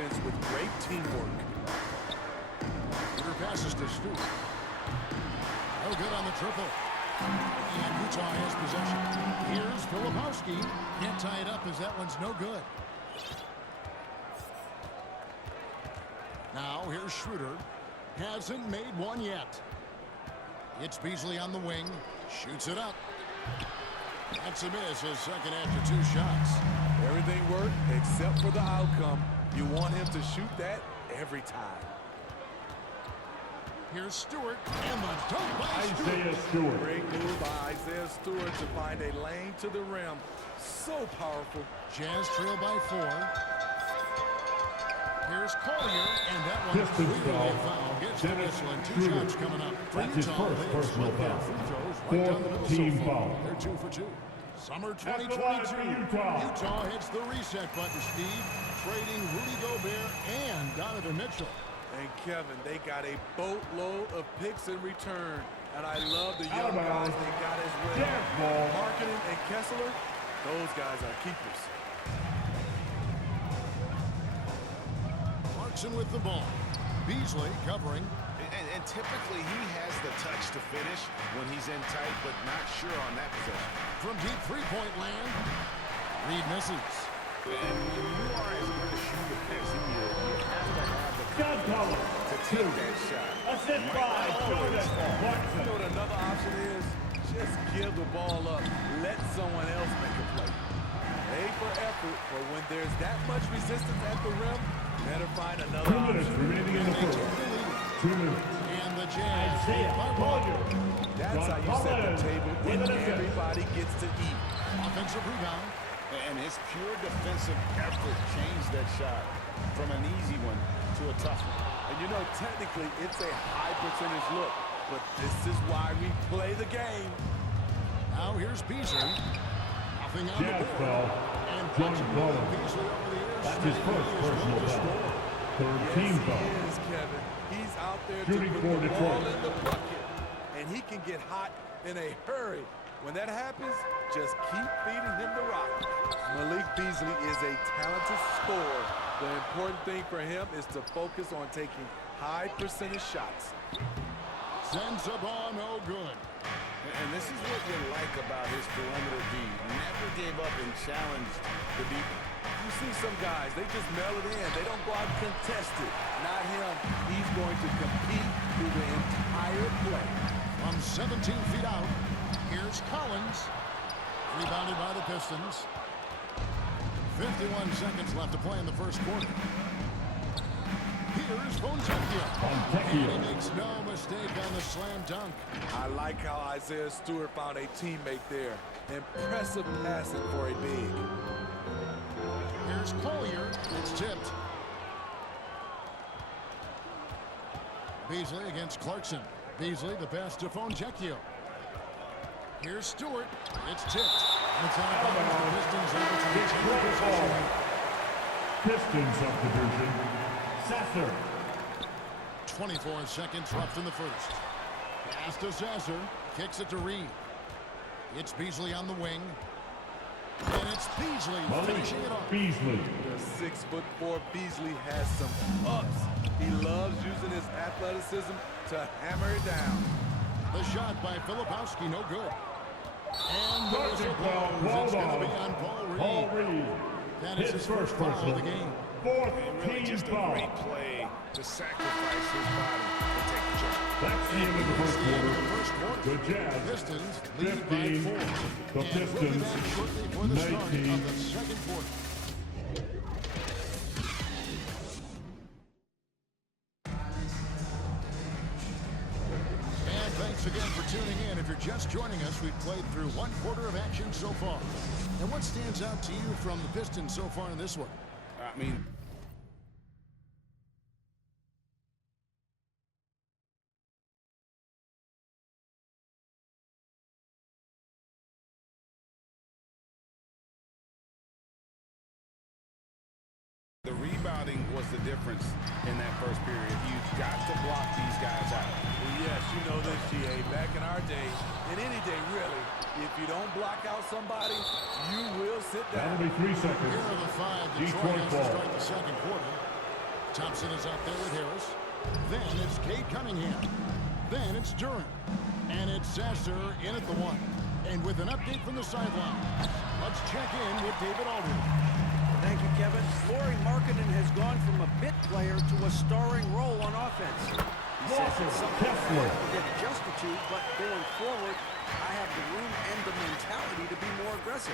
defense with great teamwork. Shooter passes to Stewart. No good on the triple. And Utah has possession. Here's Filipowski. Can't tie it up as that one's no good. Now here's Schroeder. Hasn't made one yet. It's Beasley on the wing. Shoots it up. That's a miss, his second after 2 shots. Everything worked except for the outcome. You want him to shoot that every time. Here's Stewart, and the dunk by Isaiah Stewart. Great move by Isaiah Stewart to find a lane to the rim. So powerful. Jazz trail by 4. Here's Collier, and that one clearly a foul. Gets the whistle, and 2 shots coming up. That's his first personal foul. 4th team foul. They're 2 for 2. Summer 2022. Utah hits the reset button, Steve, trading Rudy Gobert and Donovan Mitchell. And Kevin, they got a boatload of picks in return. And I love the young guys they got as well. Marketing and Kessler, those guys are keepers. Clarkson with the ball. Beasley covering. And typically he has the touch to finish when he's in tight, but not sure on that possession. From deep three-point land, Reed misses. And when you are as good a shooter as he is, you have to have the confidence to take that shot. Assist by Jordan Clarkson. You know what another option is? Just give the ball up. Let someone else make a play. A for effort, but when there's that much resistance at the rim, better find another 2 minutes remaining in the first. 2 minutes. And the Jazz. Isaiah Collier. That's how you set the table when everybody gets to eat. Offensive rebound. And his pure defensive effort changed that shot from an easy one to a tough one. And you know, technically, it's a high percentage look, but this is why we play the game. Now here's Beasley. Nothing on Jazz the board. foul. And John Collins. Beasley over the air. That's his first personal foul. 3rd team foul. He is, Kevin. He's out there Shooting to for put the ball Detroit. in the bucket. And he can get hot in a hurry. When that happens, just keep feeding him the rock. Malik Beasley is a talented scorer. The important thing for him is to focus on taking high percentage shots. Sends the ball no good. And this is what you like about his perimeter D. Never gave up and challenged the deep. You see some guys, they just mail it in. They don't go out and contest it. Not him. He's going to compete through the entire play. From 17 feet out, here's Collins. Rebounded by the Pistons. 51 seconds left to play in the first quarter. Here's Fontecchio. And he makes no mistake on the slam dunk. I like how Isaiah Stewart found a teammate there. Impressive passing for a big. Here's Collier. It's tipped. Beasley against Clarkson. Beasley the pass to Fontecchio. Here's Stewart. It's tipped. It's out of bounds. The Pistons able to retain possession. Pistons subdivision. Sasser. 24 seconds left in the first. Pass to Sasser. Kicks it to Reed. It's Beasley on the wing. And it's Beasley finishing it off. Beasley. The 6'4" Beasley has some ups. He loves using his athleticism to hammer it down. The shot by Filipowski, no good. And the whistle Foul blows. It's called going to be on on Paul Reed. Paul Reed. That is his first foul of the game. 4th Really team just a foul. great play to sacrifice his body and take the shot. That's the end of the first The end of quarter. the first quarter. The Jazz Pistons lead by 15. 4. The And we'll be Pistons back shortly for the start 19. of the second quarter. And thanks again for tuning in. If you're just joining us, we've played through 1 quarter of action so far. And what stands out to you from the Pistons so far in this one? I mean, the rebounding was the difference in that first period. You've got to block these guys out. Well, yes, you know this, GA. Back in our day, and any day really, if you don't block out somebody, you will sit down. That'll be 3 seconds. Here are the 5 Detroit Detroit has to ball. start the second quarter. Thompson is out there with Harris. Then it's Cade Cunningham. Then it's Duren. And it's Sasser in at the 1. And with an update from the sideline, let's check in with David Aldridge. Thank you, Kevin. Lauri Markkanen has gone from a bit player to a starring role on offense. He says it's something to get adjusted to, but going forward, I have the room and the mentality to be more aggressive.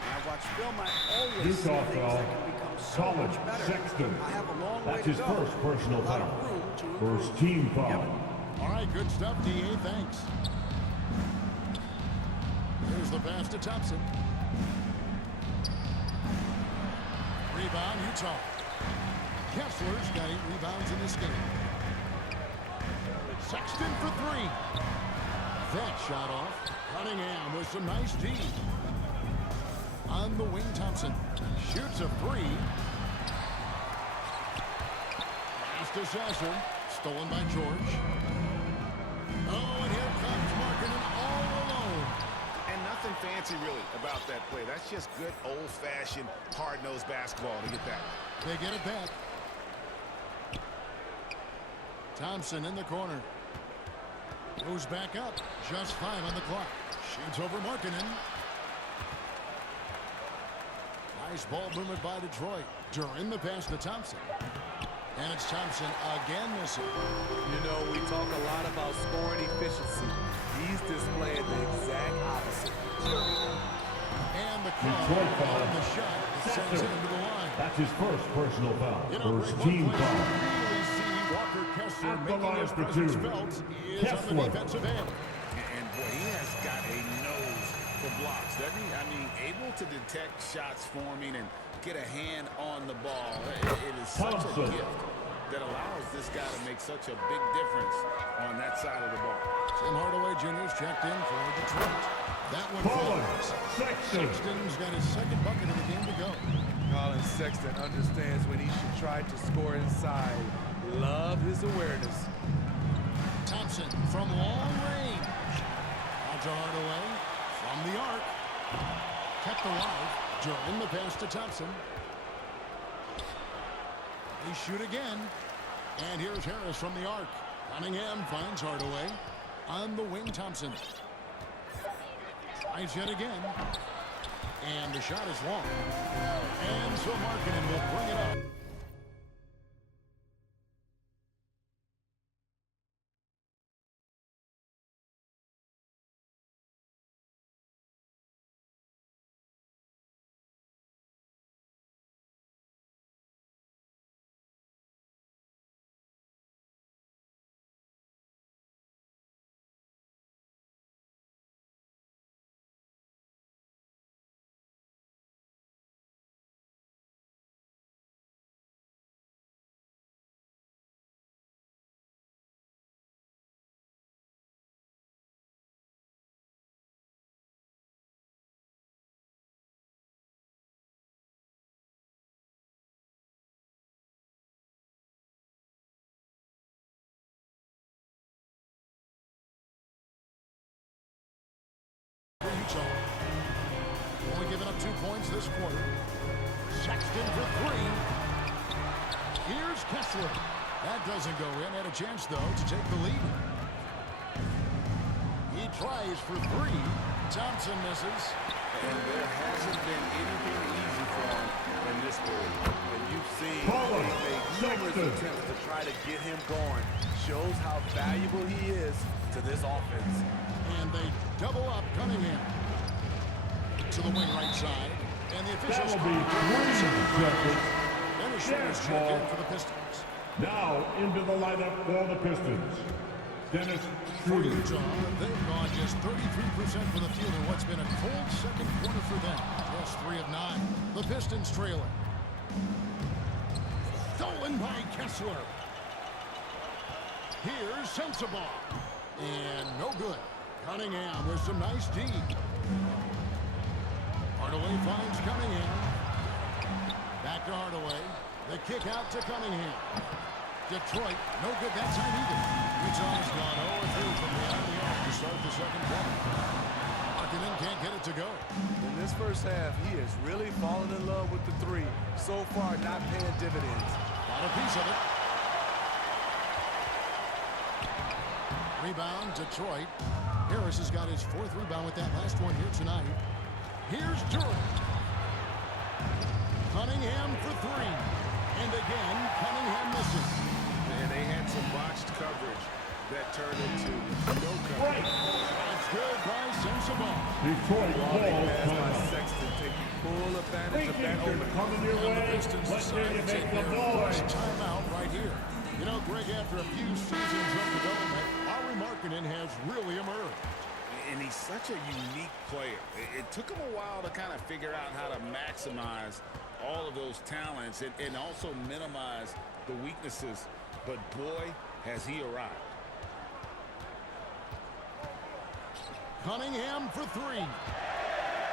When I watch film, I always see things that can become so much better. Sexton. I have a long way That's to his go. first personal A lot of foul. room to improve. First team foul. All right, good stuff, D.A. Thanks. Here's the pass to Thompson. Rebound, Utah. Kessler's got 8 rebounds in this game. Sexton for 3. That shot off. Cunningham with some nice D. On the wing, Thompson shoots a 3. Pass to Sasser. Stolen by George. Oh, and here comes Markkanen all alone. And nothing fancy, really, about that play. That's just good, old-fashioned, hard-nosed basketball to get that. They get it back. Thompson in the corner. Goes back up. Just 5 on the clock. Shoots over Markkanen. Nice ball movement by Detroit. Duren the pass to Thompson. And it's Thompson again missing. You know, we talk a lot about scoring efficiency. He's displaying the exact opposite. And the call Detroit foul. on the shot sends it into the line. That's his first personal foul. You know, First Greg, team one place foul. you really see Walker Kessler At the making line his for presence 2. felt is on the Kessler. defensive end. And boy, he has got a nose for blocks, doesn't he? I mean, able to detect shots forming and get a hand on the ball. It is such a Thompson. gift that allows this guy to make such a big difference on that side of the ball. Tim Hardaway Jr. is checked in for Detroit. That one falls. Sexton. Sexton's got his second bucket of the game to go. Colin Sexton understands when he should try to score inside. Love his awareness. Thompson from long range. Out to Hardaway from the arc. Kept alive. Duren the pass to Thompson. They shoot again. And here's Harris from the arc. Cunningham finds Hardaway. On the wing, Thompson. Tries yet again. And the shot is long. And so Markkanen will bring it up. Utah. Only giving up 2 points this quarter. Sexton for 3. Here's Kessler. That doesn't go in. Had a chance, though, to take the lead. He tries for 3. Thompson misses. And there hasn't been anything easy for him in this period. And you've seen Colin he made numerous Sexton. attempts to try to get him going. Shows how valuable he is to this offense. And they double up Cunningham. To the wing right side. And the That officials will be 3 seconds. Dennis Yes, checked in ball. for the Pistons. Now into the lineup for the Pistons. Dennis For Schroeder. Utah, they've gone just 33% for the field in what's been a cold second quarter for them. Just 3 of 9. The Pistons trailing. Stolen by Kessler. Here's Sensabaugh. And no good. Cunningham with some nice D. Hardaway finds Cunningham. Back to Hardaway. The kick out to Cunningham. Detroit, no good that time either. Utah has gone 0-3 from behind the arc to start the second quarter. Markkanen can't get it to go. In this first half, he has really fallen in love with the 3. So far, not paying dividends. Out of piece of it. Rebound, Detroit. Harris has got his 4th rebound with that last one here tonight. Here's Durant. Cunningham for 3. And again, Cunningham missing. And they had some botched coverage that turned into no coverage. That's good by Sensabaugh. Detroit ball timeout. Sexton taking full advantage of that Free opening. coming your And the way. Pistons Let's hear decide you to make take the their noise. first timeout right here. You know, Greg, after a few seasons of development, Lauri Markkanen has really emerged. And he's such a unique player. It took him a while to kind of figure out how to maximize all of those talents and also minimize the weaknesses. But boy, has he arrived. Cunningham for 3.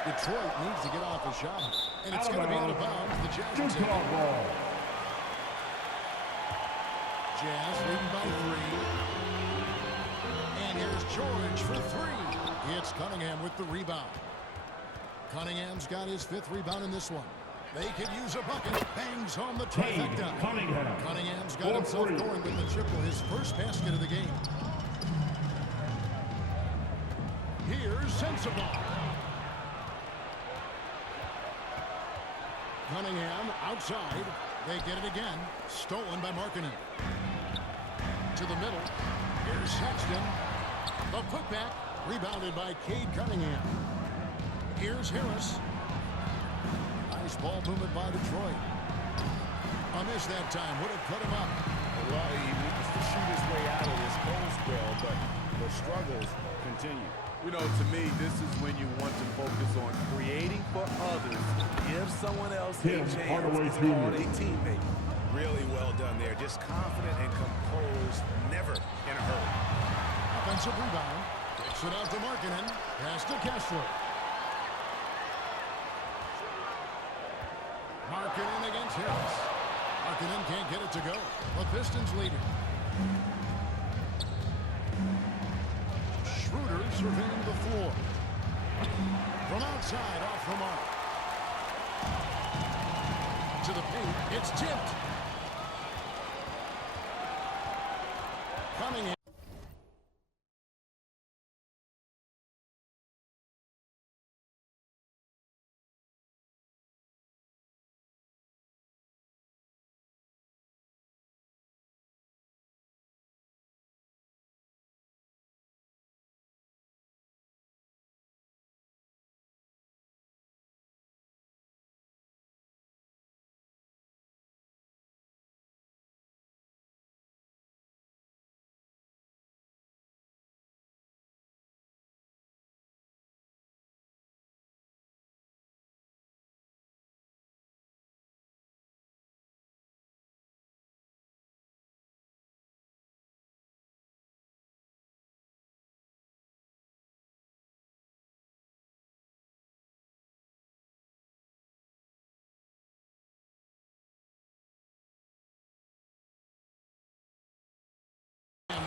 Detroit needs to get off a shot. And it's going to be out of bounds. The Jazz will take Utah it. ball. Jazz leading by 3. And here's George for 3. It's Cunningham with the rebound. Cunningham's got his 5th rebound in this one. They could use a bucket. Bangs home the trifecta. Cunningham. Cunningham's got himself going with the triple, his first basket of the game. Here's Sensabaugh. Cunningham outside. They get it again. Stolen by Markkanen. To the middle. Here's Sexton. The putback. Rebounded by Cade Cunningham. Here's Harris. Nice ball movement by Detroit. A miss that time. Would have put him up. Well, he needs to shoot his way out of this cold spell, but the struggles continue. You know, to me, this is when you want to focus on creating for others. Give someone else a Tim chance. Hardaway It's called Jr. a teammate. Really well done there. Just confident and composed, never in a hurry. Offensive rebound. Kicks it out to Markkanen. Pass to Kessler. Markkanen against Harris. Markkanen can't get it to go. The Pistons leading. Schroeder surveying the floor. From outside, off the mark. To the paint. It's tipped. Cunningham.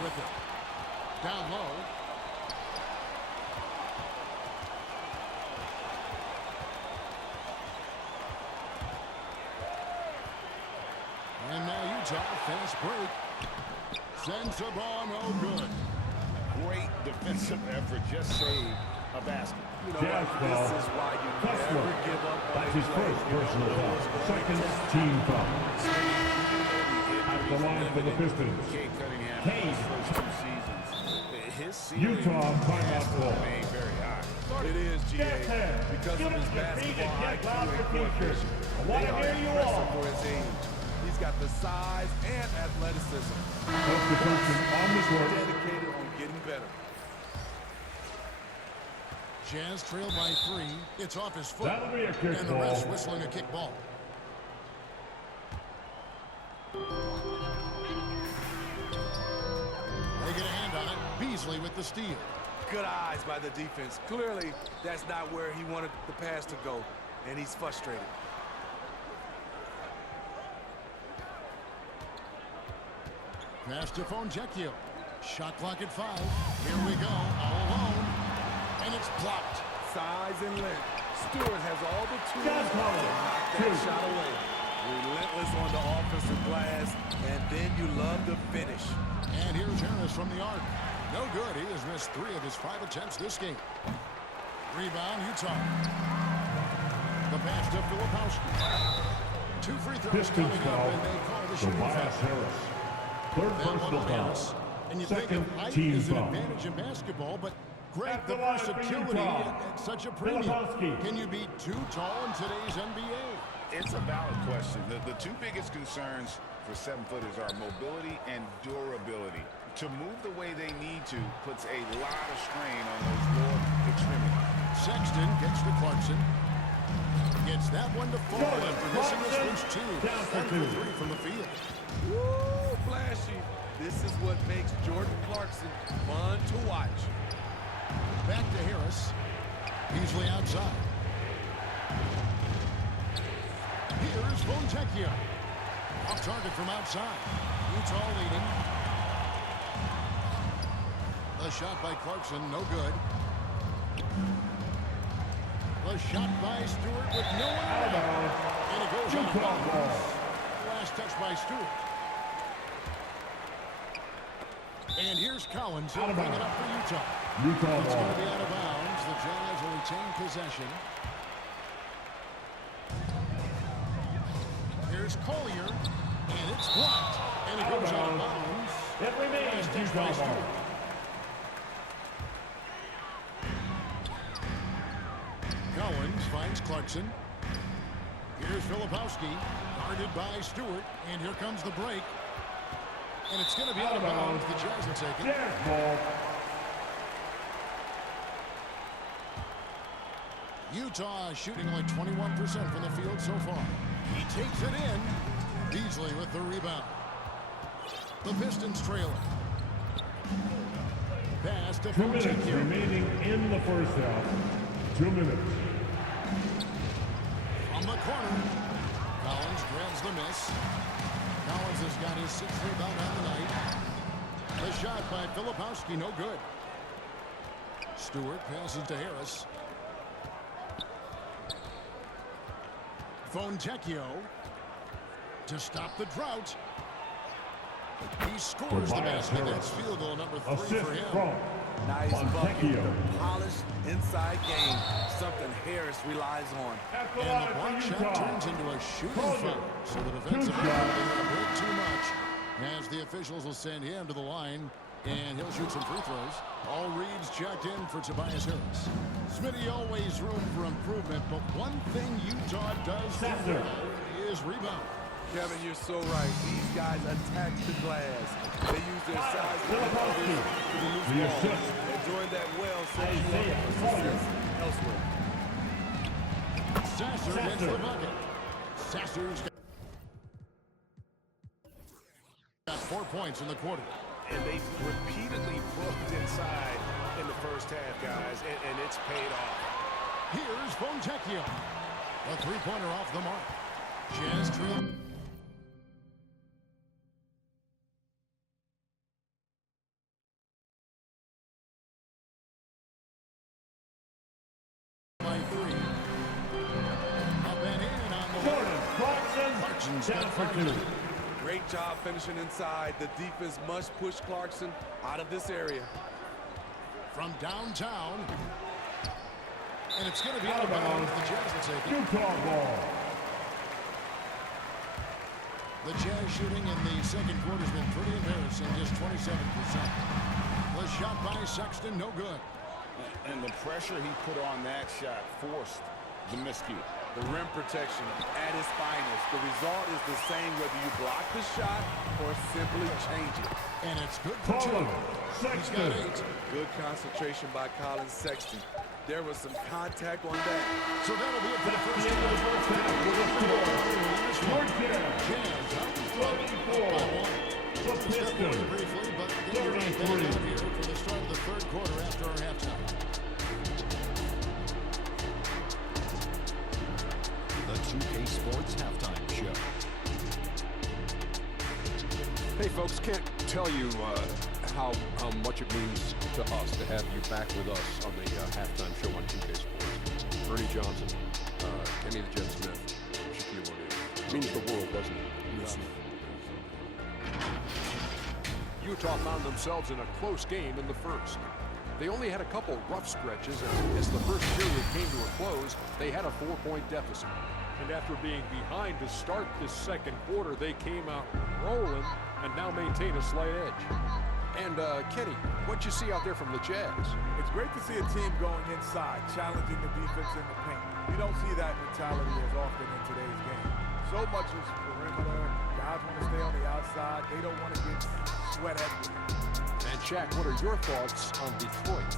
With it. Down low. And now Utah, fast break. Sensabaugh, no good. Great defensive effort. Just saved a basket. You know, Jazz what? ball. This is why you Kessler. never give up on That's a his play. first You personal know foul. what's going Second on. team foul. At the line for the Pistons. Cade Cunningham Cade. his first 2 seasons. His ceiling Utah timeout ball. remained very high. It is, GA, Get there. because Give of us his your feet basketball and get IQ loud and for court features. vision. I wanna They are hear you impressive all. for his age. He's got the size and athleticism. Substitution on the court. Dedicated on getting better. Jazz trail by 3. It's off his foot. That'll be a kick And the refs ball. whistling a kick ball. They get a hand on it. Beasley with the steal. Good eyes by the defense. Clearly, that's not where he wanted the pass to go, and he's frustrated. Pass to Fonjekio. Shot clock at 5. Here we go. All alone. And it's blocked. Size and length. Stewart has all the tools Jazz to ball. knock that Two. shot away. Relentless on the offensive glass. you love the finish. And here's Harris from the arc. No good. He has missed 3 of his 5 attempts this game. Rebound, Utah. The pass to Filipowski. 2 free throws Pistons coming up, foul. and they call the shooting Tobias foul. Harris. Third And one personal on foul. Harris. And you think Second of height team as an foul. advantage in basketball, but Greg, At the the line for versatility Utah. at such a premium. Filipowski. Can you be too tall in today's NBA? It's a valid question. The 2 biggest concerns for 7-footers are mobility and durability. To move the way they need to puts a lot of strain on those lower extremities. Sexton gets to Clarkson. Gets that one to fall after missing the switch 2. Down for 1 2. for 3 from the field. Woo, flashy. This is what makes Jordan Clarkson fun to watch. Back to Harris. Beasley outside. Here's Fontecchio. Off target from outside. Utah leading. The shot by Clarkson, no good. The shot by Stewart with no one around. And it goes out of Utah bounds. ball. Last touch by Stewart. And here's Collins. He'll Out of bring it bounds. up for Utah. Utah It's going to be ball. out of bounds. The Jazz will retain possession. Here's Collier. And it's blocked. And it Out of goes out of bounds. bounds. It remains Last touch Utah by ball. Stewart. Collins finds Clarkson. Here's Filipowski, guarded by Stewart, and here comes the break. And it's going to be out of bounds. The Jazz will take it. Jazz ball. Utah shooting only 21% from the field so far. He takes it in. Beasley with the rebound. The Pistons trailing. Pass to 2 minutes Fontecchio. remaining in the first half. 2 minutes. From the corner. Collins grabs the miss. Collins has got his 6th rebound on the night. The shot by Filipowski, no good. Stewart passes to Harris. Fontecchio to stop the drought. He scores the Tobias basket. Harris. That's field goal number 3 Assist for him. from Nice bucket. Fontecchio. Polished inside game. Something Harris relies on. At the And line the for block shot Utah. turns into a shooting Collier. foul. So the defensive Two end shots. is a bit too much. As the officials will send him to the line. And he'll shoot some free throws. All reads checked in for Tobias Harris. Smitty, always room for improvement, but one thing Utah does do Sexton. well is rebound. Kevin, you're so right. These guys attack the glass. They use their size to get Filipowski. others to the loose The ball. assist. And doing that well sets you up Isaiah for Collier. success elsewhere. Sasser gets Sasser. the bucket. Sasser's got 4 points in the quarter. And they've repeatedly booked inside in the first half, guys, and it's paid off. Here's Fontecchio. A 3-pointer off the mark. Jazz trail. By 3. Up and in on the Jordan Clarkson. Clarkson's Down got for 5. 2. Great job finishing inside. The defense must push Clarkson out of this area. From downtown. And it's going to be out of bounds. The Jazz will take it. Utah ball. The Jazz shooting in the second quarter has been pretty embarrassing, just 27%. The shot by Sexton, no good. And the pressure he put on that shot forced the miscue. The rim protection at its finest. The result is the same whether you block the shot or simply change it. And it's good for 2. Colin He's got Sexton. 8. Good concentration by Colin Sexton. There was some contact on that. So that'll be it for the That's first the end of the first half with a score. Your Jazz. Jazz out in front by 1. 34. The Step forward Pistons. briefly, but they'll be right back 33. out here for the start of the third quarter after our halftime. The 2K Sports Halftime Show. Hey folks, can't tell you how much it means to us to have you back with us on the halftime show on 2K Sports. Ernie Johnson, Kenny the Jet Smith, Shaquille O'Neal. It means the world, doesn't it? Yes. Utah found themselves in a close game in the first. They only had a couple rough stretches, and as the first period came to a close, they had a 4-point deficit. And after being behind to start this second quarter, they came out rolling and now maintain a slight edge. And, Kenny, what you see out there from the Jazz? It's great to see a team going inside, challenging the defense in the paint. You don't see that mentality as often in today's game. So much is perimeter. Guys want to stay on the outside. They don't want to get sweat equity. And, Shaq, what are your thoughts on Detroit?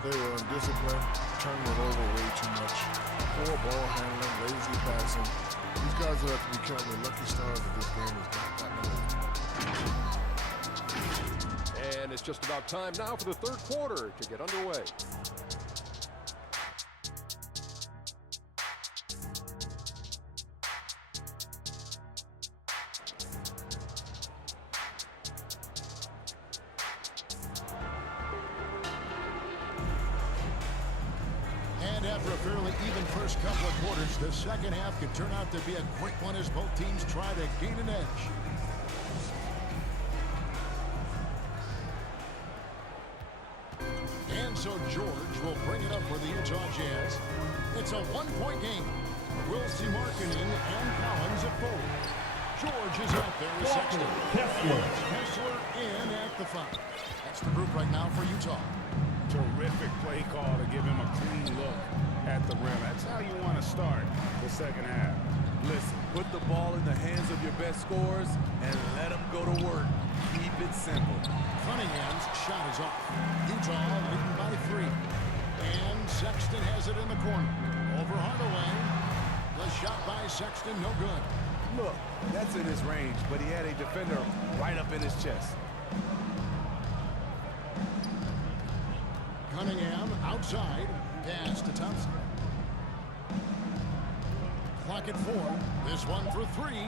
They were undisciplined, turning it over way too much. Poor ball handling, lazy passing. These guys will have to become the lucky stars of this game has gotten away. And it's just about time now for the third quarter to get underway. And after a fairly even first couple of quarters, the second half could turn out to be a quick one as both teams try to gain an edge. And so George will bring it up for the Utah Jazz. It's a one-point game. We'll see Markkanen and Collins at forward. George is out there with Sexton. Kessler in at the foul. That's the group right now for Utah. Terrific play call to give him a clean look at the rim. That's how you want to start the second half. Listen, put the ball in the hands of your best scorers and let them go to work. Keep it simple. Cunningham's shot is off. Utah leading by 3. And Sexton has it in the corner. Over Hardaway. The shot by Sexton, no good. Look, that's in his range, but he had a defender right up in his chest. Cunningham outside. Pass to Thompson. Clock at 4. This one for 3.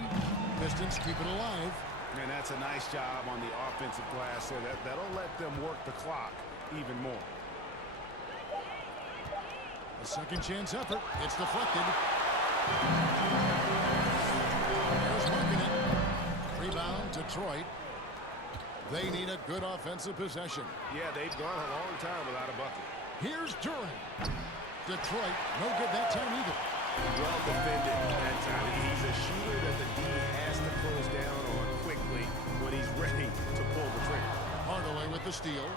Pistons keep it alive. And that's a nice job on the offensive glass there. That'll let them work the clock even more. A second chance effort. It's deflected. There's Markkanen. Rebound, Detroit. They need a good offensive possession. Yeah, they've gone a long time without a bucket. Here's Duren. Detroit, no good that time either. Well defended that time. He's a shooter that the D has to close down on quickly when he's ready to pull the trigger. Hardaway with the steal.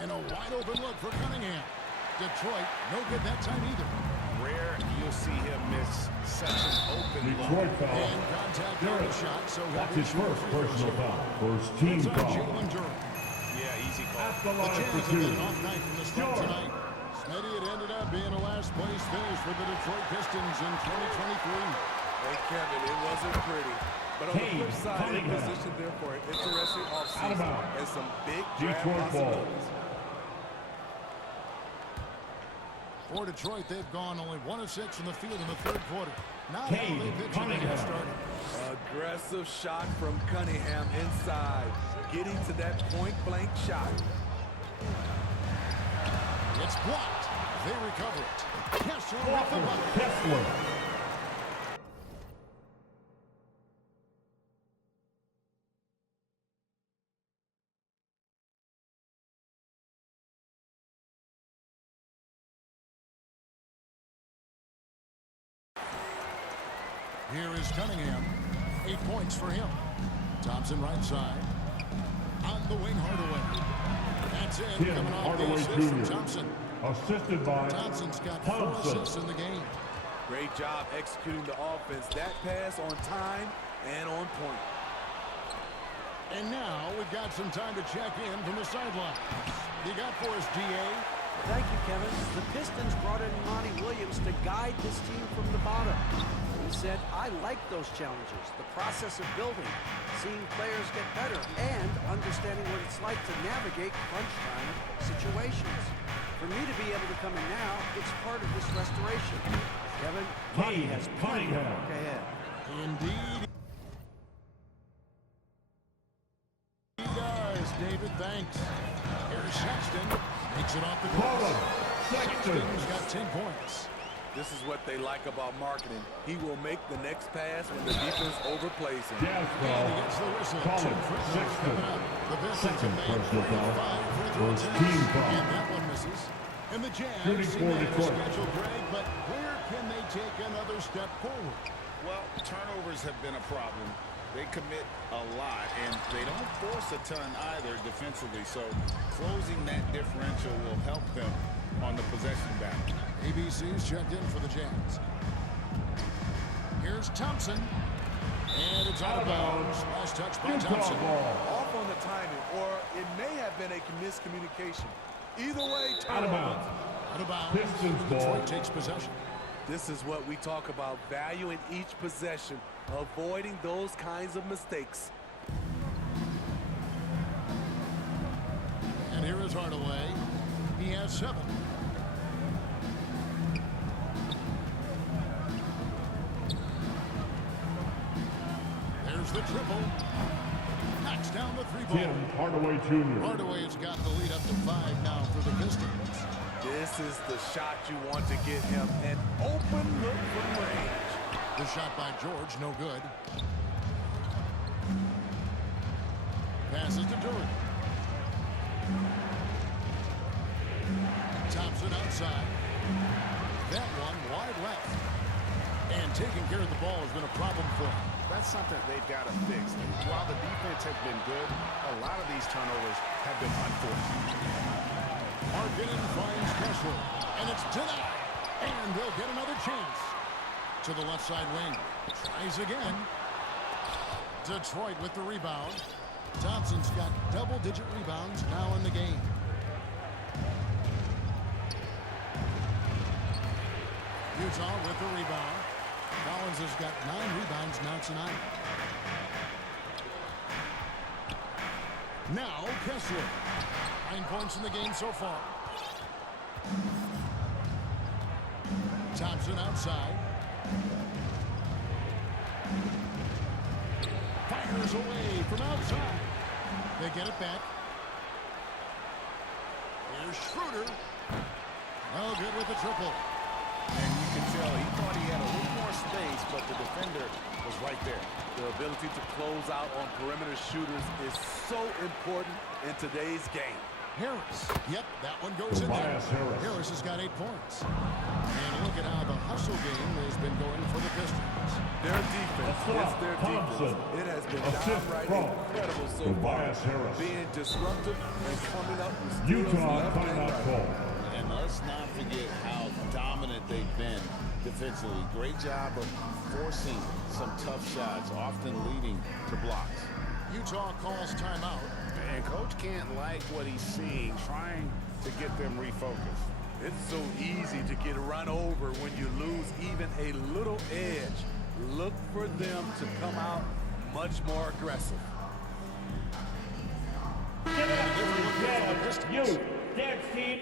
And a wide open look for Cunningham. Detroit, no good that time either. Rare you'll see him miss such an open Detroit look. foul. And contact on the shot, so That's his first personal foul. First team it's on foul. Jalen Duren. Yeah, easy call. At the The line Jazz for have 2. had an off night from the start tonight. Smitty, it ended up being a last place finish for the Detroit Pistons in 2023. Hey, Kevin, it wasn't pretty. But on the flip side, they positioned there for an interesting offseason and some big draft Detroit ball. possibilities. For Detroit, they've gone only 1 of 6 from the field in the third quarter. Not how Cade they pitched when they Cunningham. got started. Aggressive shot from Cunningham inside, getting to that point-blank shot. It's blocked. They recover it. Kessler with the bucket. Kessler. Here is Cunningham. 8 points for him. Thompson right side. On the wing, Hardaway. That's it. Tim Coming off the Hardaway assist from Jr. Thompson. Assisted by Thompson's got 4 Thompson. assists in the game. Great job executing the offense. That pass on time and on point. And now we've got some time to check in from the sideline. You got for us, DA? Thank you, Kevin. The Pistons brought in Monty Williams to guide this team from the bottom. He said, I like those challenges, the process of building, seeing players get better, and understanding what it's like to navigate crunch time situations. For me to be able to come in now, it's part of this restoration. Kevin, Monty has plenty of work ahead. Indeed. He does, David. Thanks. Here's Sexton. Makes it off the glass. Sexton. Sexton's got 10 points. This is what they like about marketing. He will make the next pass when the defense overplays him. Jazz foul. Colin Sexton. Second personal foul. First team foul. And that one misses. And the Jazz seem to have a schedule, Greg, but where can they take another step forward? Well, turnovers have been a problem. They commit a lot, and they don't force a ton either defensively. So closing that differential will help them on the possession battle. ABC's checked in for the Jazz. Here's Thompson. And it's out of bounds. Last touch by Thompson. Off on the timing, or it may have been a miscommunication. Either way, Out of turnover. bounds. Out of bounds. Pistons ball. Detroit takes possession. This is what we talk about, valuing each possession, avoiding those kinds of mistakes. And here is Hardaway. He has 7. There's the triple. Knocks down the 3 ball. Tim Hardaway Jr. Hardaway has got the lead up to 5 now for the Pistons. This is the shot you want to get him, an open look from range. The shot by George, no good. Passes to Durant. Thompson outside. That one wide left. And taking care of the ball has been a problem for him. That's something they've got to fix. While the defense has been good, a lot of these turnovers have been unforced. Markkanen finds Kessler, and it's denied. And they'll get another chance. To the left side wing. Tries again. Detroit with the rebound. Thompson's got double-digit rebounds now in the game. Utah with the rebound. Collins has got 9 rebounds now tonight. Now Kessler. 9 points in the game so far. Thompson outside. Fires away from outside. They get it back. Here's Schroeder. No good with the triple. And you can tell he thought he had a little more space, but the defender was right there. The ability to close out on perimeter shooters is so important in today's game. Harris. Yep, that one goes in there. Harris has got 8 points. And look at how the hustle game has been going for the Pistons. Their defense, it's their defense. It has been downright incredible so far. Being disruptive and coming up with steals left and right. And let's not forget how dominant they've been defensively. Great job of forcing some tough shots, often leading to blocks. Utah calls timeout. And Coach can't like what he's seeing, trying to get them refocused. It's so easy to get run over when you lose even a little edge. Look for them to come out much more aggressive. You, Jazz team.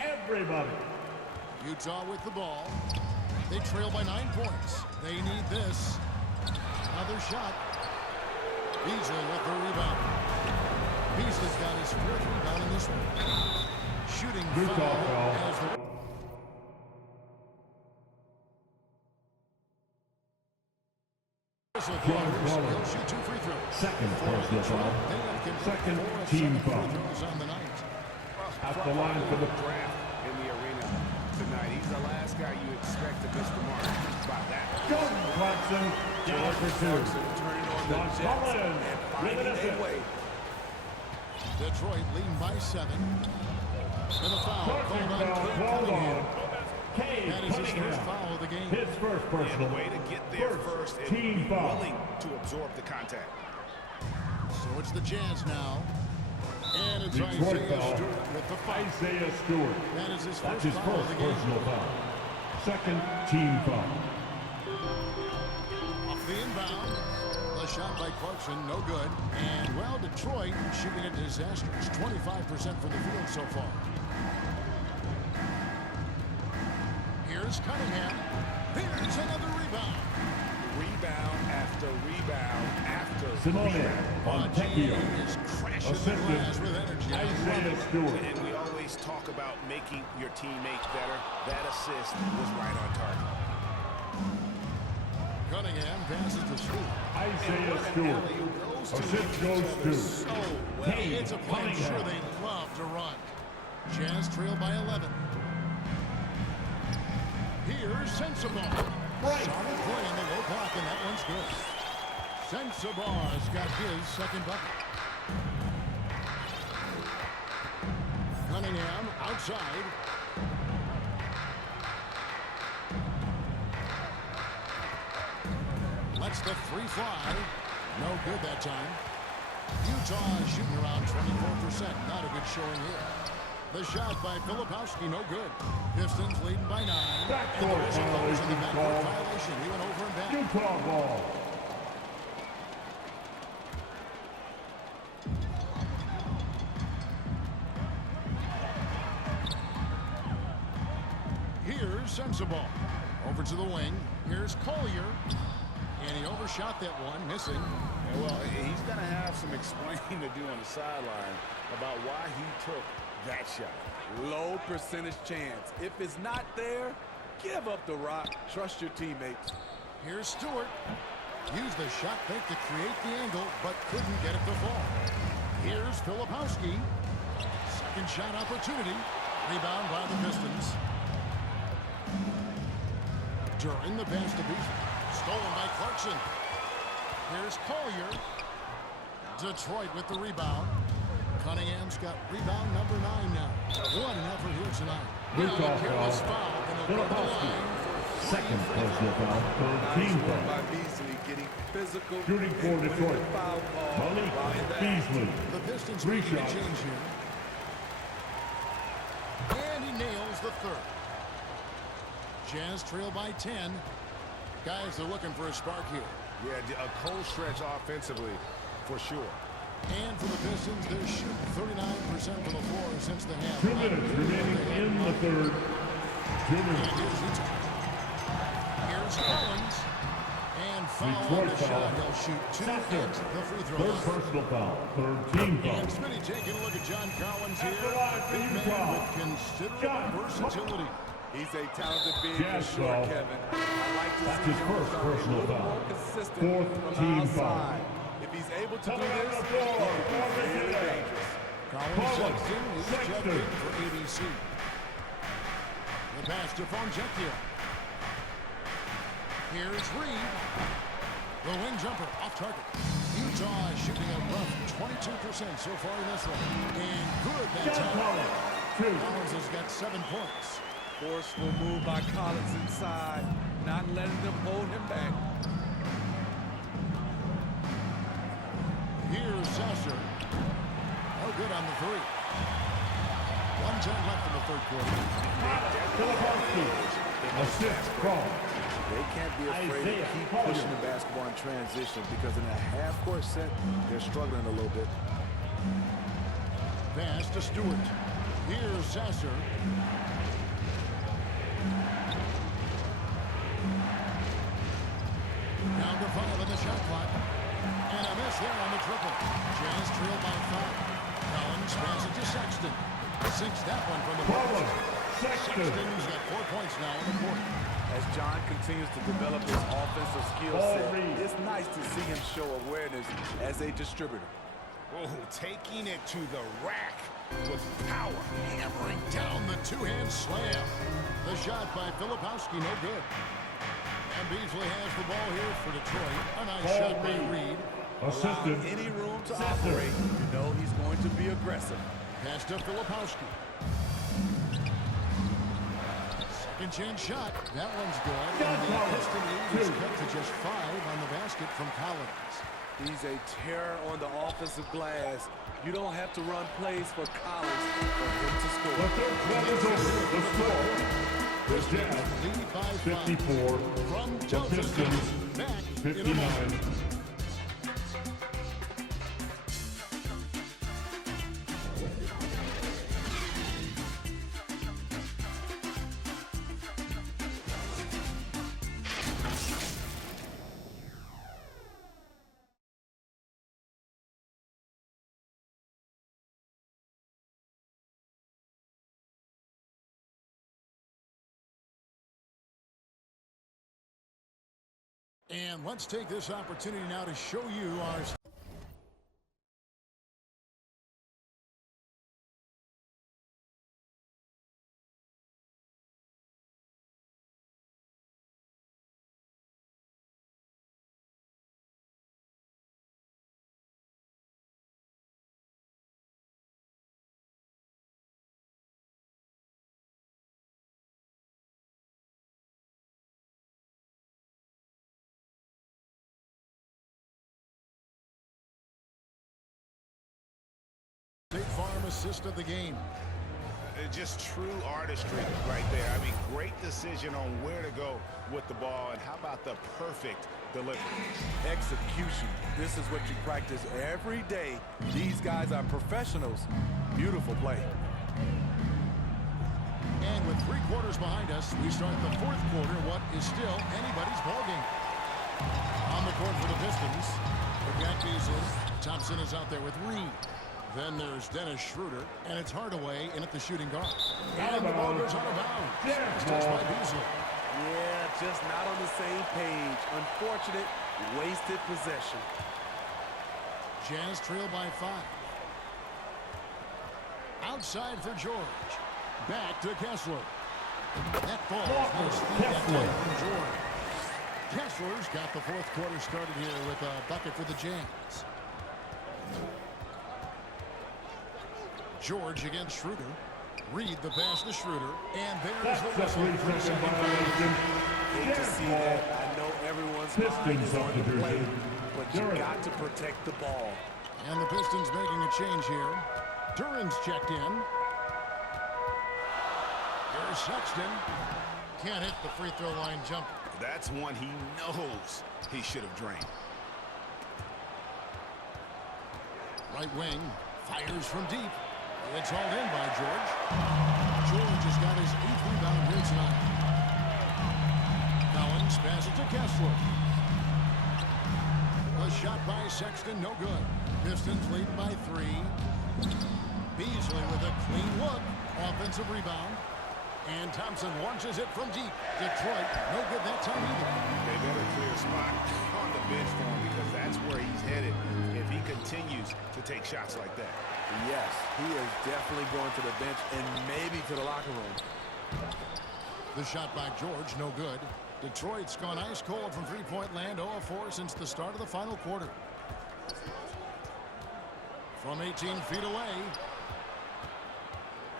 Everybody. Utah with the ball. They trail by 9 points. They need this. Another shot. Beasley with the rebound. Beasley's got his 4th rebound in this one. Shooting foul. He'll shoot 2 free throws. Second personal foul. Second team foul. On the night. At the line for the draft in the arena tonight. He's the last guy you expect to miss the mark. By that. Jordan Clarkson, down for 2. Turning on the John Jets Collins and with an finding a assist. way. Detroit leading by 7. And a foul Charging called on foul Cade called Cunningham. on Cade That is his Cunningham. first foul of the game. His first And personal. a way to get there first and team be foul. willing to absorb the contact. So it's the Jazz now. And it's Detroit Isaiah foul. Stewart with the foul. Isaiah Stewart. That is his That's first his foul of first the game. personal foul. Second team foul. The inbound. The shot by Clarkson, no good. And, well, Detroit shooting a disastrous 25% from the field so far. Here's Cunningham. There's another rebound. Rebound after rebound after Simone Fontecchio. is crashing the glass with energy. Isaiah Stewart. And we always talk about making your teammate better. That assist was right on target. Cunningham passes to Stewart. Isaiah Stewart. Assist goes to So well, Cade it's a play I'm sure they love to run. Jazz trail by 11. Here's Sensabaugh. Right. Solid play in the low block, and that one's good. Sensabaugh's got his second bucket. Cunningham outside. Lets the three fly. No good that time. Utah shooting around 24%. Not a good showing here. The shot by Filipowski, no good. Pistons leading by 9. Backcourt And the whistle goes in the violation backcourt called. violation. He went over and back. Utah ball. Here's Sensabaugh. Over to the wing. Here's Collier. And he overshot that one, missing. Yeah, well, he's going to have some explaining to do on the sideline about why he took that shot. Low percentage chance. If it's not there, give up the rock. Trust your teammates. Here's Stewart. Used the shot fake to create the angle, but couldn't get it to fall. Here's Filipowski. Second shot opportunity. Rebound by the Pistons. During the pass to Beasley. Stolen by Clarkson. Here's Collier. Detroit with the rebound. Cunningham's got rebound number 9 now. What an effort here tonight. Utah Careless foul. foul. And they'll go to the line for Second personal foul. Third team Nice work foul. by Beasley getting physical. Shooting for and winning Detroit. the foul call Malik while in the act. Beasley. The Pistons Three making a shots. change here. And he nails the third. Jazz trail by 10. Guys are looking for a spark here. Yeah, a cold stretch offensively for sure. And for the Pistons, they're shooting 39% from the floor since the half. 2 minutes remaining in the third. 2 And minutes. here's Utah. Here's Collins. And foul on Detroit the foul. shot. He'll shoot 2 Second. at the free throw Third line. personal foul. Third team foul. And Smitty taking a look at John Collins At here. the line for Big man Utah. with considerable John versatility. He's a talented big for Jazz sure, foul. Kevin. I like to That's see his him first become a personal little foul. more consistent Fourth from team outside. foul. If he's able to do Coming out this, of the floor, he could be Marvin really Bagley. dangerous. Collins Sexton is Sexton. checked in for ABC. The pass to Fontecchio. Here's Reed. The wing jumper off target. Utah shooting a rough 22% so far in this one. And good that John time. Collins. 2. Collins has got 7 points. Forceful move by Collins inside, not letting them hold him back. Here's Sasser. No good on the 3. 1:10 left in the third quarter. Filipowski. Assist from They can't be afraid Isaiah to keep Collier. pushing the basketball in transition because in a half-court set, they're struggling a little bit. Pass to Stewart. Here's Sasser. Down to 5 on the shot clock. And a miss there on the triple. Jazz trail by 5. Collins passes to Sexton. Sinks that one from the Collins. post. Sexton. Sexton's got 4 points now in the quarter. As John continues to develop his offensive skill Ball set, read. it's nice to see him show awareness as a distributor. Oh, taking it to the rack with power. Hammering down the two-hand slam. The shot by Filipowski, no good. And Beasley has the ball here for Detroit. A nice Ball shot by Reed. Reed. Assistant. Any room to Sasser. operate, you know he's going to be aggressive. Pass to Filipowski. Second chance shot. That one's good. John And the Collins. Piston lead is 2. cut to just 5 on the basket from Collins. He's a terror on the offensive glass. You don't have to run plays for Collins for him to The score. third quarter is over. The score. Pistons Jazz, lead by 54. 5. From The Johnson Pistons, back in a 59. moment. And let's take this opportunity now to show you our... State Farm assist of the game. Just true artistry right there. I mean, great decision on where to go with the ball, and how about the perfect delivery? Execution. This is what you practice every day. These guys are professionals. Beautiful play. And with 3 quarters behind us, we start the 4th quarter, what is still anybody's ballgame. On the court for the Pistons, they've got Beasley. Thompson is out there with Reed. Then there's Dennis Schroeder, and it's Hardaway in at the shooting guard. And the ball goes out of bounds. It's touched by Beasley. Yeah, just not on the same page. Unfortunate, wasted possession. Jazz trail by 5. Outside for George. Back to Kessler. That ball is Kessler. from George. Kessler's got the 4th quarter started here with a bucket for the Jazz. George against Schroeder. Reed the pass to Schroeder. And there's the whistle. Hate to see that. I know everyone's mind is on the play, but you got to protect the ball. And the Pistons making a change here. Duran's checked in. Here's Sexton. Can't hit the free throw line jumper. That's one he knows he should have drained. Right wing. Fires from deep. It's hauled in by George. George has got his 8th rebound here tonight. Collins passes to Kessler. A shot by Sexton, no good. Pistons lead by 3. Beasley with a clean look. Offensive rebound. And Thompson launches it from deep. Detroit, no good that time either. They better clear a spot on the bench for him, because that's where he's headed if he continues to take shots like that. Yes, he is definitely going to the bench and maybe to the locker room. The shot by George, no good. Detroit's gone ice cold from three-point land, 0-4 since the start of the final quarter. From 18 feet away,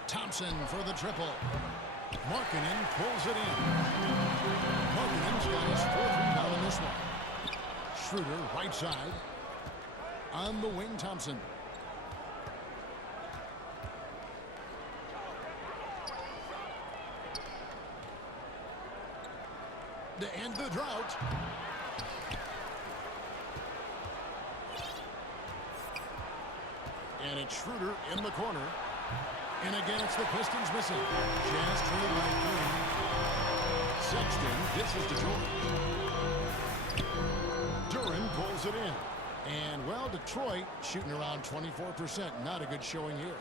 Thompson for the triple. Markkanen pulls it in. Markkanen's got his 4th rebound in this one. Schroeder, right side. On the wing, Thompson. To end the drought. And it's Schroeder in the corner. And again, it's the Pistons missing. Jazz trail by 3. Sexton dishes to George. Duran pulls it in. And, well, Detroit shooting around 24%. Not a good showing here.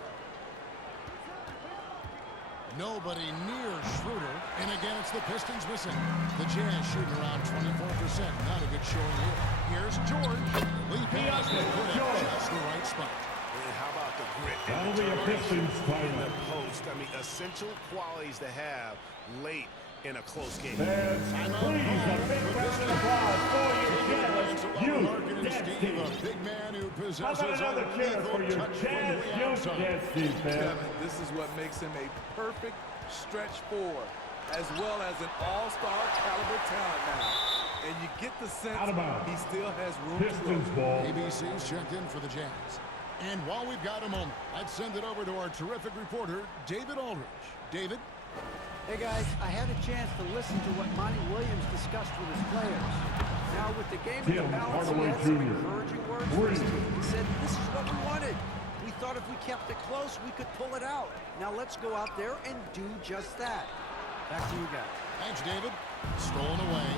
Nobody near Schroeder. And again, it's the Pistons missing. The Jazz shooting around 24%. Not a good showing here. Here's George. Leaping up and put it just the right spot. And how about the grit That'll and be a determination Pistons in the timeout. post? I mean, essential qualities to have late in a close game. Fans, please, a big round of applause for your Jazz Youth Dance Team. A big man who possesses How about another cheer for your Jazz Youth Dance Team, fans? Kevin, this is what makes him a perfect stretch 4, as well as an all-star caliber talent now. And you get the sense he still has room Pistons to ball. grow. ABC's checked in for the Jazz. And while we've got a moment, let's send it over to our terrific reporter, David Aldridge. David? Hey guys, I had a chance to listen to what Monty Williams discussed with his players. Now with the game in the Tim balance, he Hardaway had some Jr. encouraging words for his team. He said, this is what we wanted. We thought if we kept it close, we could pull it out. Now let's go out there and do just that. Back to you guys. Thanks, David. Stolen away.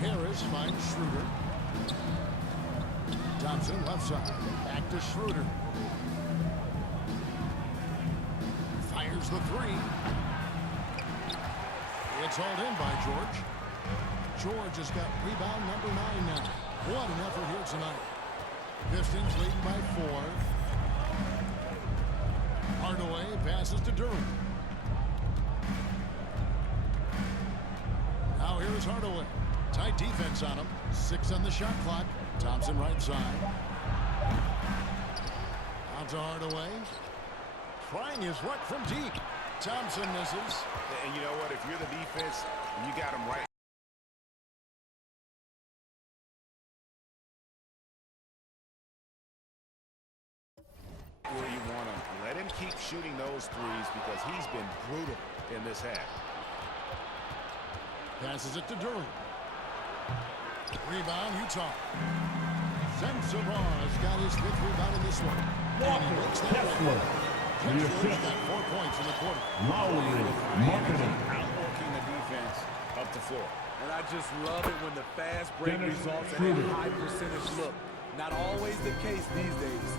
Harris finds Schroeder. Thompson left side. Back to Schroeder. Fires the three. It's hauled in by George. George has got rebound number 9 now. What an effort here tonight. Pistons leading by 4. Hardaway passes to Durham. Now here is Hardaway. Tight defense on him. 6 on the shot clock. Thompson right side. Out to Hardaway. Trying his luck from deep. Thompson misses. And you know what? If you're the defense, you got him right. Where you want him. Let him keep shooting those threes because he's been brutal in this half. Passes it to Durham. Rebound, Utah. Sensabaugh has got his 5th rebound in this one. Walker Kessler. The Kessler's assist. got 4 points in the quarter. Lowry Marketing. Outworking the defense up the floor. And I just love it when the fast break Dennis results in Schroeder. a high percentage look. Not always the case these days.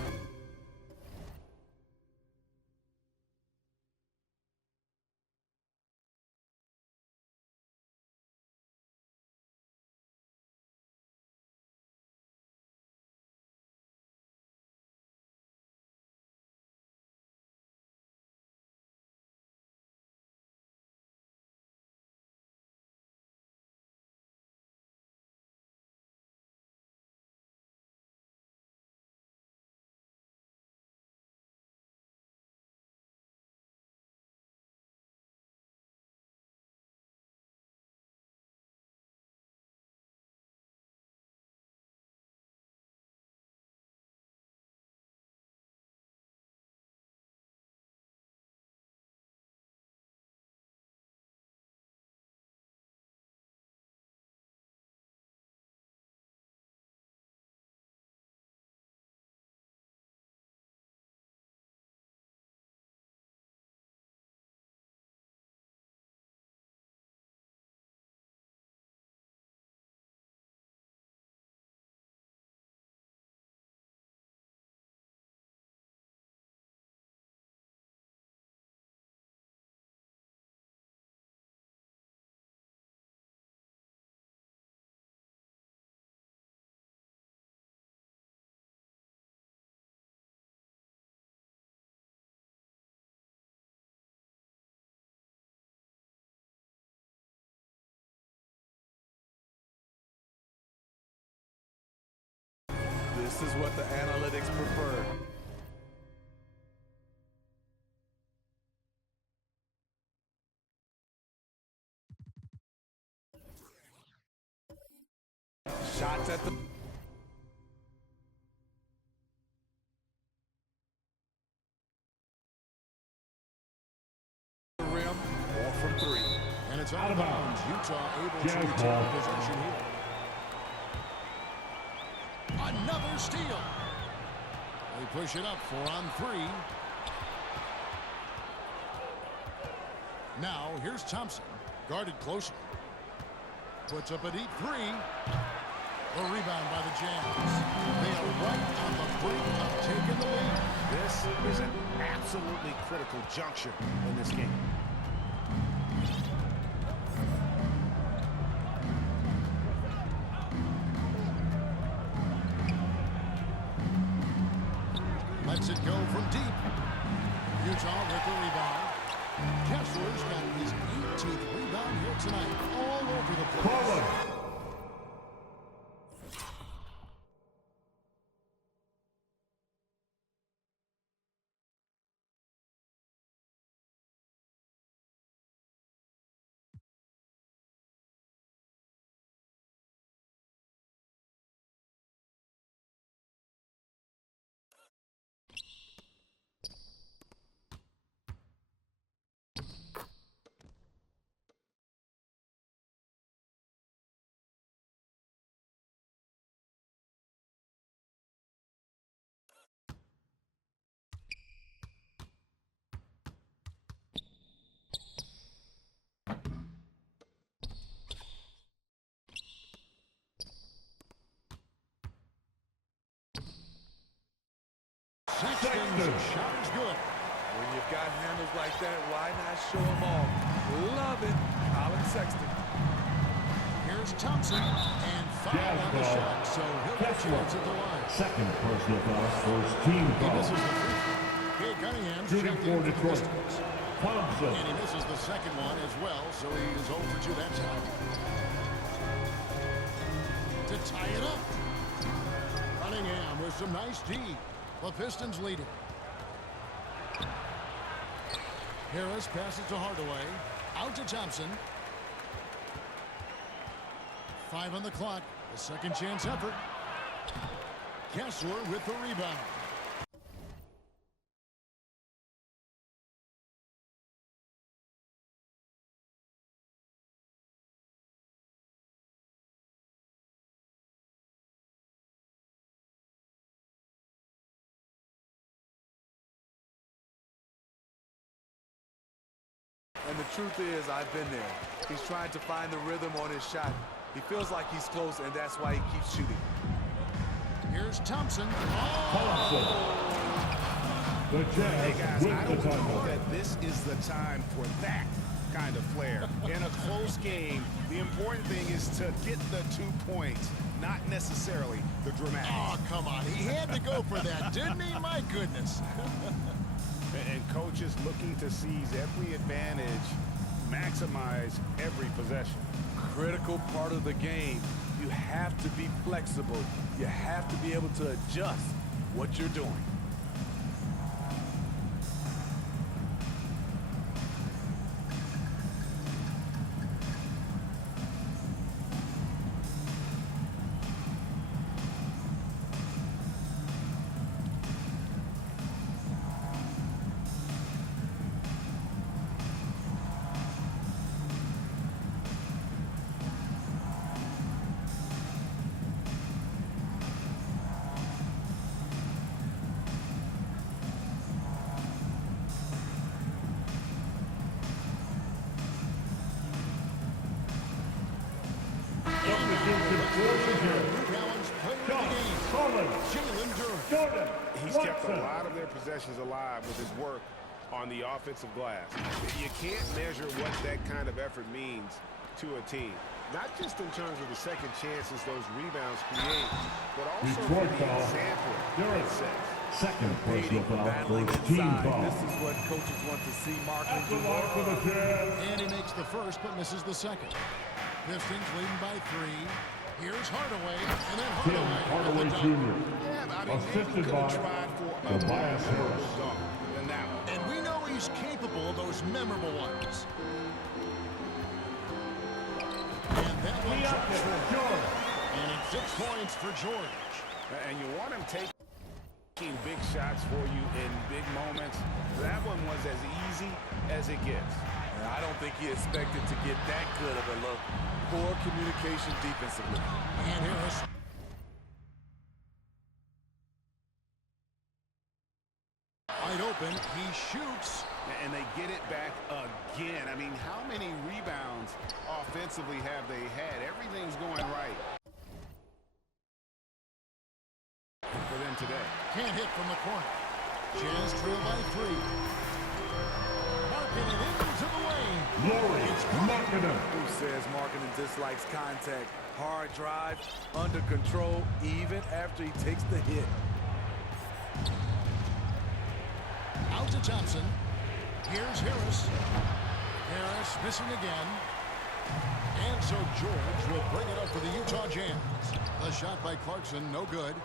This is what the analytics prefer. Shots at the rim, or from 3. And it's out of bounds. Utah able to Jazz retain ball. possession here. Another steal. They push it up 4 on 3. Now here's Thompson, guarded closely. Puts up a deep 3. A rebound by the Jazz. They are right on the brink of taking the lead. This is an absolutely critical juncture in this game. Lets it go from deep. Utah with the rebound. Kessler's got his 18th rebound here tonight. All over the place. Caller. shot is good. When you've got handles like that, why not show them off? Love it, Colin Sexton. Here's Thompson, and foul on the shot, so he'll get chance at the line. Second personal foul, first team He foul. misses the free throw. Cade Cunningham Shooting checked for in Detroit. distance. Thompson. And he misses the second one as well, so he is 0 for 2 that time. To tie it up. Cunningham with some nice D. The Pistons lead it. Harris passes to Hardaway. Out to Thompson. 5 on the clock. A second chance effort. Kessler with the rebound. And the truth is, I've been there. He's trying to find the rhythm on his shot. He feels like he's close, and that's why he keeps shooting. Here's Thompson. Thompson. The Hey, Jazz guys, I win the don't know title. that this is the time for that kind of flair. In a close game, the important thing is to get the 2 points, not necessarily the dramatics. Oh, come on. He had to go for that, didn't he? My goodness. And coaches looking to seize every advantage, maximize every possession. Critical part of the game. You have to be flexible. You have to be able to adjust what you're doing. He's kept a lot of their possessions alive with his work on the offensive glass. You can't measure what that kind of effort means to a team. Not just in terms of the second chances those rebounds create, but also for Detroit the foul. example it sets. Second personal foul, Battling first team inside. foul. This is what coaches want to see Markley That's the do. mark for the Jazz. And he makes the first but misses the second. Pistons leading by 3. Here's Hardaway, and then Tim Hardaway. Hardaway Jr. Yeah, I mean, maybe Assisted could by have tried for a Tobias Harris. dunk than that one. And we know he's capable of those memorable ones. And that one drops for George. And it's 6 points for George. And you want him taking big shots for you in big moments. That one was as easy as it gets. And I don't think he expected to get that good of a look. Poor communication defensively. And Harris. Wide open, he shoots. And they get it back again. I mean, how many rebounds offensively have they had? Everything's going right for them today. Can't hit from the corner. Jazz trail by 3. Marking it into the lane. Laurie Markkinen. Who says Markkinen dislikes contact? Hard drive, under control, even after he takes the hit. Out to Thompson. Here's Harris. Harris missing again. And so George will bring it up for the Utah Jazz. A shot by Clarkson, no good.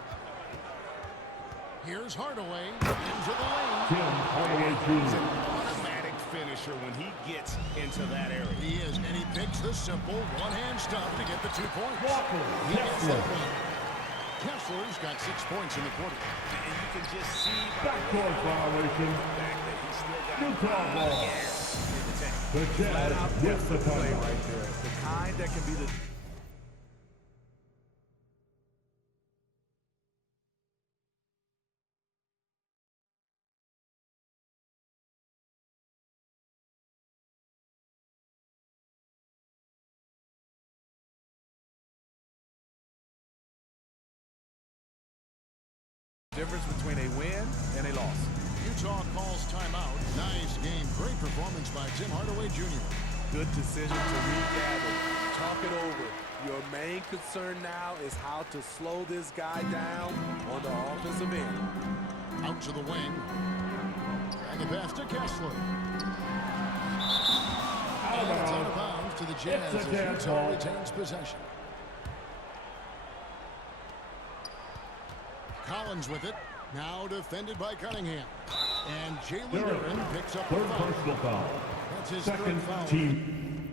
Here's Hardaway into the lane. Tim Hardaway He's an Jr. automatic finisher when he gets into that area. He is, and he picks the simple one-hand stuff to get the 2 points. Walker He gets Kessler. that one. Kessler's got 6 points in the quarter. And you can just see by the Backdoor violation. fact that he's still got Utah ball. in the tank. The Flat out Jazz win the play title. right there. The kind that can be the difference between a win and a loss. Utah calls timeout. Nice game. Great performance by Tim Hardaway Jr. Good decision to regather. Talk it over. Your main concern now is how to slow this guy down on the offensive end. Out to the wing. And the pass to Kessler. And it's out of bounds to the Jazz as Utah retains possession. Collins with it. Now defended by Cunningham. And Jalen Duren picks up the Third foul. personal foul. That's his Second third foul. team.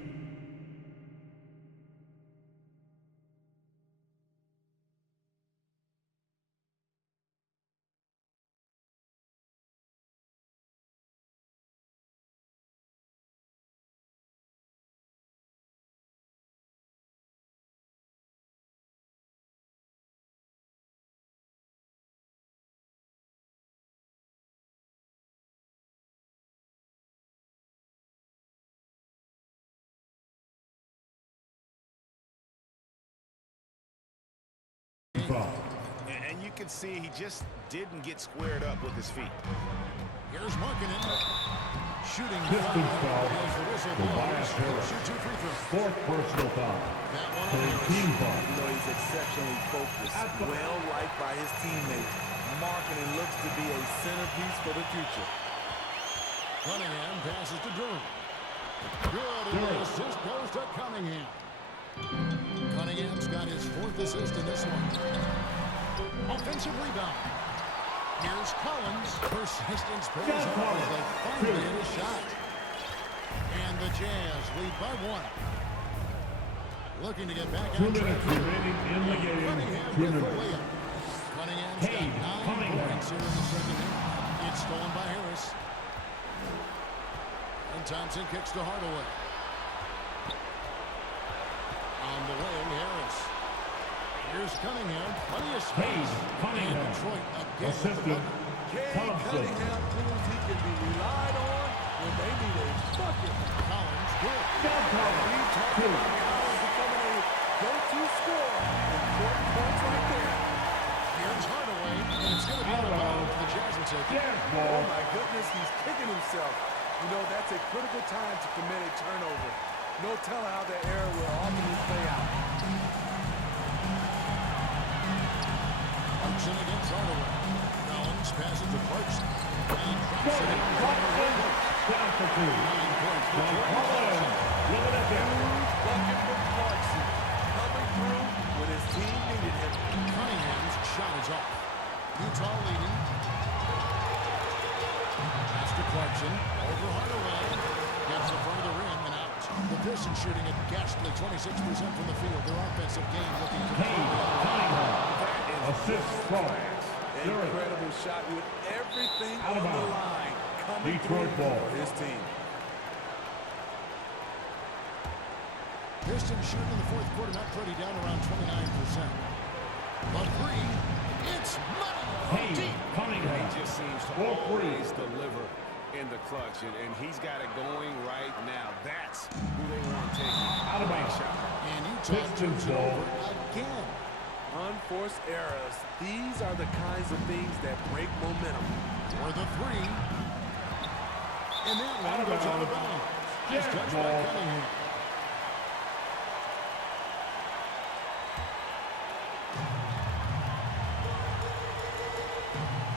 And you can see he just didn't get squared up with his feet. Here's Markkanen. Shooting Distance foul. As the whistle Tobias blows, Harris. shoot 2 free throws. Fourth personal foul. That one Third on team Harris. foul. You know, he's exceptionally focused, well liked by his teammates. Markkanen looks to be a centerpiece for the future. Cunningham passes to Duren. Good, and the assist goes to Cunningham. Cunningham's got his 4th assist in this one. Offensive rebound. Here's Collins. Persistence pays off as they finally hit a shot. And the Jazz lead by 1. Looking to get back 2 on track. minutes remaining in the game. Cunningham 2 with the minutes. layup. Cunningham's Cade got 9 Cunningham. points here in the second half. It's stolen by Harris. And Thompson kicks to Hardaway. On the wing, Harris. Here's Cunningham. Plenty of space. Cade Cunningham. And Detroit again with the Assistant bucket. Cade Thompson. Cunningham proves he can be relied on when they need a bucket. Collins, good. John Collins. We talked Two. about Collins becoming a go-to scorer. Important points right there. Here's Hardaway. And it's going to be out of bounds. The Jazz will take it. Jazz Oh, ball. my goodness, he's kicking himself. You know, that's a critical time to commit a turnover. No telling how that error will ultimately play out. Clarkson against Hardaway. Collins passes to Clarkson. And drops it in. Down for 2. 9 points for John Jordan Collins. Clarkson. Look at that. Bucket from Clarkson. Coming through when his team needed him. Cunningham's shot is off. Utah leading. Pass to Clarkson. Over Hardaway. Gets in front of the rim and out. The Pistons shooting a ghastly 26% from the field. Their offensive game looking to Cade Cunningham. Assist from Duren. Incredible shot with everything Out of on the bounds. line. Coming Detroit through ball. for his team. Pistons shooting in the 4th quarter, not pretty, down around 29%. But 3, it's money from Cade deep. Cunningham. He just seems to Ball three. always deliver in the clutch, and he's got it going right now. That's who they want taking. Out of bounds. And Utah Pistons turns it ball. over again. Unforced errors. These are the kinds of things that break momentum. For the 3. And that Out one of goes out of bounds. bounds. Jazz Just touched by ball. Cunningham.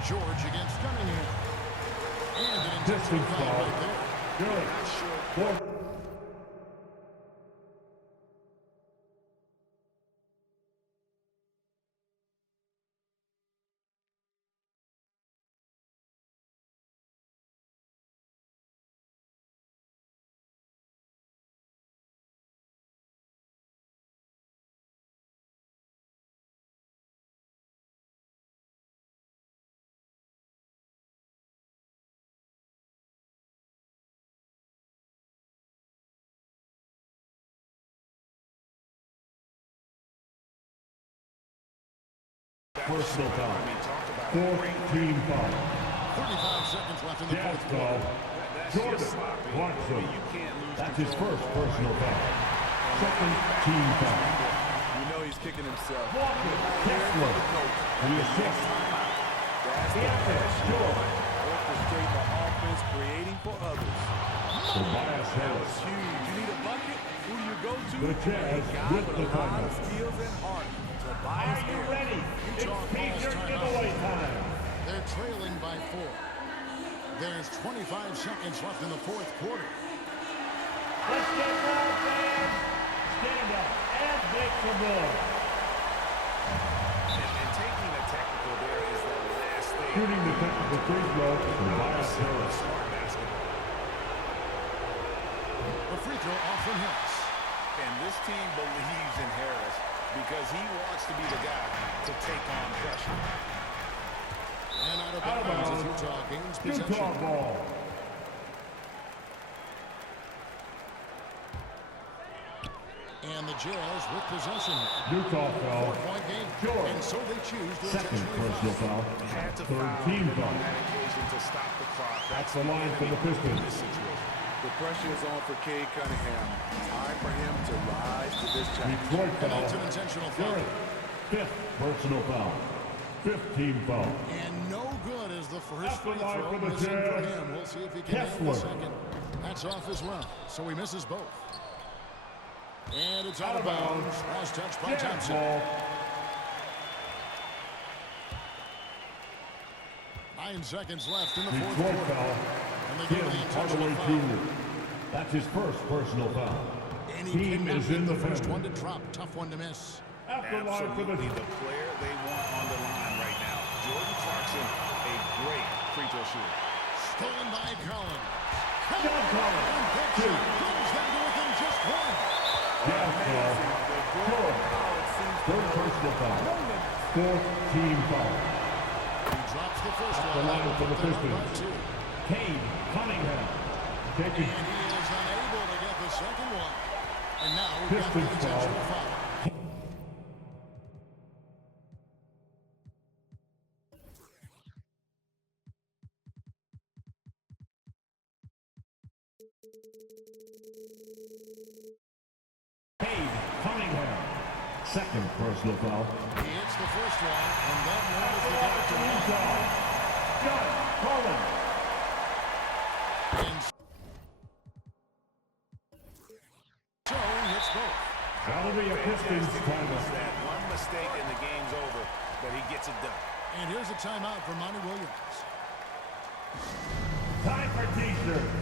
George against Cunningham. And an intentional Distance foul foul. right there. Good. Fourth. Personal foul. Fourth team foul. 35 seconds left in the Jazz 4th foul. quarter. Jordan Clarkson. That's his first personal foul. Second team foul. You know he's kicking himself. Walker Kessler. The assist. That's The the offense. best. George. Orchestrate defense creating for others. Tobias That Harris. was huge. You need a bucket? Who do you go to? The Jazz A guy with with the a lot timeout. of skills and heart. Tobias Harris. ready? Utah calls timeout. time. They're trailing by 4. There's 25 seconds left in the fourth quarter. Let's get more fans. Stand up and make some noise. And taking a technical there is the last thing. Shooting the technical free throw, Tobias Harris. Smart basketball. The free throw off from Harris. And this team believes in Harris because he wants to be the guy to take on pressure. And out of bounds as Utah gains possession. Utah ball. And the Jazz with possession. Utah foul. 4-point game. Short. And so they choose to Second intentionally personal foul. foul. Had to Third foul team on foul. that occasion to stop the clock. That's the line for the Pistons. This situation. The pressure is on for Cade Cunningham. Time for him to rise to this challenge. Detroit And foul. that's an intentional foul. Garrett. Fifth personal foul. Fifth team foul. And no good as the first That's the free line throw for the missing for Jazz. him. We'll see if he can make the Kessler. second. That's off as well. So he misses both. And it's out of bounds. Last touch by Jazz Thompson. ball. 9 seconds left in the fourth Detroit quarter. foul. And they Tim give the intentional Hardaway foul. Jr. That's his first personal foul. And he Team cannot is hit in the the first pen. one to drop. Tough one to miss. After line for the Absolutely the player they want on the line right now. Jordan Clarkson, a great free throw shooter. Stolen by Collins. John Collins. And picks Two. it. Brings them to within just one. Jazz foul. Short. Third personal foul. Fourth team foul. He drops the first At one. the line for the They're up by Pistons. 2. Cade Cunningham. Taking And he is unable to get the second one. And now we've got the Pistons foul. intentional foul. Cade Cunningham. Second personal foul. He hits the first one, and that one is the back to one. Utah. John Collins. And so he hits both. That'll be a Pistons timeout. That one mistake and the game's over, but he gets it done. And here's a timeout for Monty Williams. Time for T-shirts.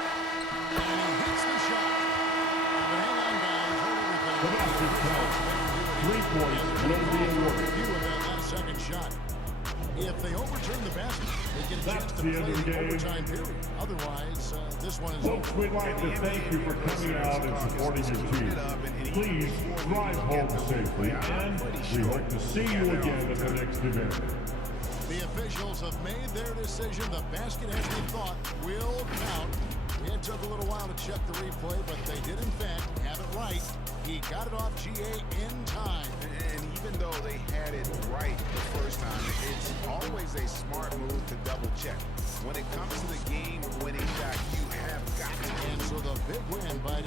And he hits the shot. But hang on, guys. Hold The everything. basket count. 3 points will be awarded. Review of that last second shot. If they overturn the basket, they get a chance That's to the play end of the the game. overtime period. Otherwise, this one is Folks, over. we'd like to thank you for coming out and supporting your team. Please drive home safely, and we hope to see you again at the next event. The officials have made their decision. The basket, as we thought, will count. It took a little while to check the replay, but they did, in fact, have it right. He got it off GA in time. And even though they had it right the first time, it's always a smart move to double check. When it comes to the game-winning shot, you have got to. And so the big win by